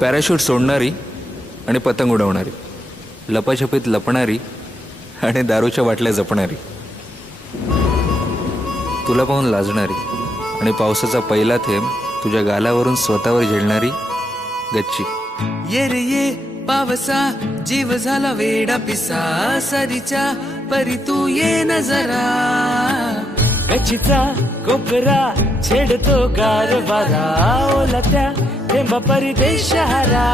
Parachute सोडणारी आणि पतंग उडवणारी, लपाछपीत लपणारी आणि दारूच्या बाटल्या जपणारी, तुला पाहून लाजणारी आणि पावसाचा पहिला थेंब तुझ्या गालावरून स्वतःवर झेलणारी गच्ची. ये रे ये पावसा जीव झाला वेडा पिसा, सरीच्या परी तू ये न जरा. गच्चीचा कोपरा छेडतो गार वारा, ओला त्या थेंबा परदेश हारा.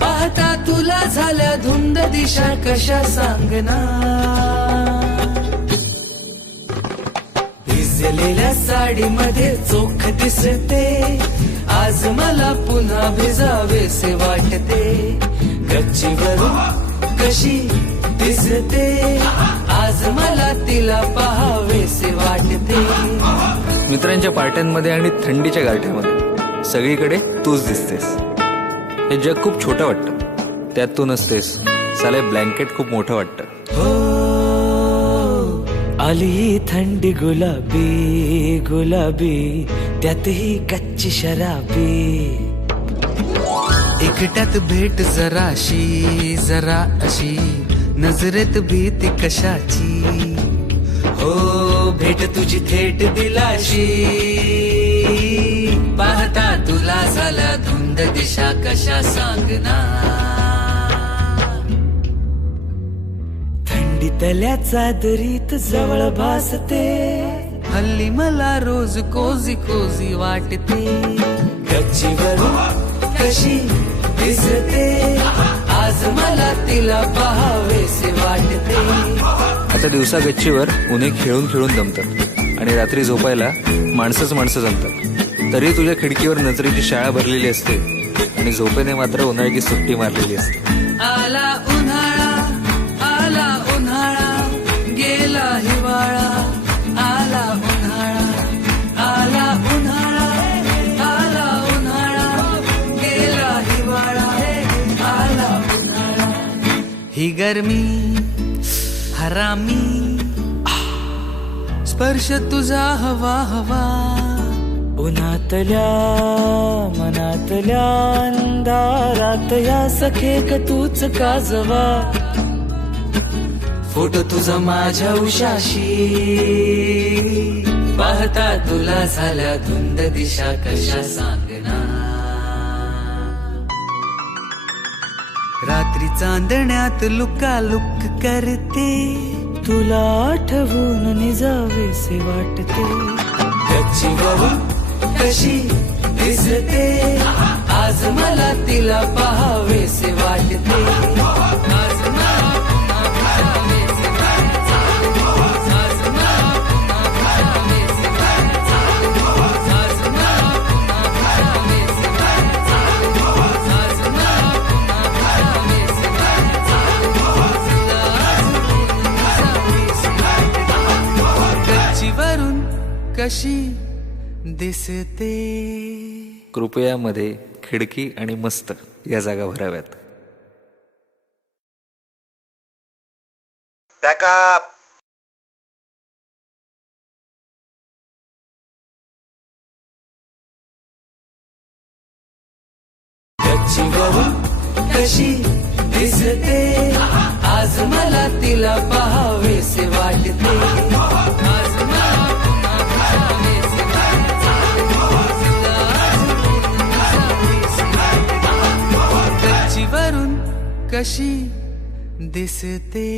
पाहता तुला झाल्या धुंद दिशा कशा सांगना. भिजलेल्या साडीमध्ये चोख दिसते, आज मला पुन्हा भिजावेसे वाटते. गच्चीवरून कशी दिसते, आज मला तिला पाहावेसे वाटते. मित्रांच्या पार्ट्यांमध्ये आणि थंडीच्या गारठ्यामध्ये सगळीकडे तूच दिसतेस. हे जग खूप छोटं वाटतं, त्यात तू नसतेस. साले ब्लँकेट खूप मोठं वाटतं. आली थंडी गुलाबी गुलाबी, त्यातही कच्ची शराबी. एकट्यात भेट जराशी जरा अशी, नजरेत भीती कशाची. हो भेट तुझी थेट दिलाशी, पाहता तुला झाला धुंद दिशा कशा सांगना. थंडीतल्या चादरीत जवळ भासते, हल्ली मला रोज कोजी कोजी वाटते. गच्चीवरून कशी दिसते, आज मला तिला पाहावेसे वाटते. आता दिवसा गच्चीवर उन्हे खेळून खेळून दमतात आणि रात्री झोपायला माणसंच माणसं जमतात. तरी तुझ्या खिडकीवर नजरेची शाळा भरलेली असते आणि झोपेने मात्र उन्हाळ्याची सुट्टी मारलेली असते. आला उन्हाळा, आला उन्हाळा, गेला हिवाळा. आला उन्हाळा, आला उन्हाळा, आला उन्हाळा, गेला हिवाळा. आला उन्हाळा, ही गरमी हरामी, स्पर्श तुझा हवा हवा. उन्हातल्या मनातल्या अंधारात या सखे क तूच काजवा. फोटो तुझा माझ्या उशाशी, पाहता तुला झाल्या धुंद दिशा कशा सांगना. रात्री चांदण्यात लुकालुक करते, तुला आठवून निजावेसे वाटते. गच्चीवरून कशी दिसते, आज मला तिला पाहावेसे वाटते. आज मला पुन्हा भिजावेसे वाटते. आज मला पुन्हा भिजावेसे वाटते. आज मला पुन्हा भिजावेसे वाटते. आज मला पुन्हा भिजावेसे वाटते. गच्चीवरून कशी दिसते. कृपया मध्ये खिडकी आणि मस्त या जागा भराव्यात. गच्चीवरून कशी दिसते, आज मला तिला पाहावेसे वाटते. आज मला पुन्हा भिजावेसे वाटते. गच्चीवरून कशी दिसते.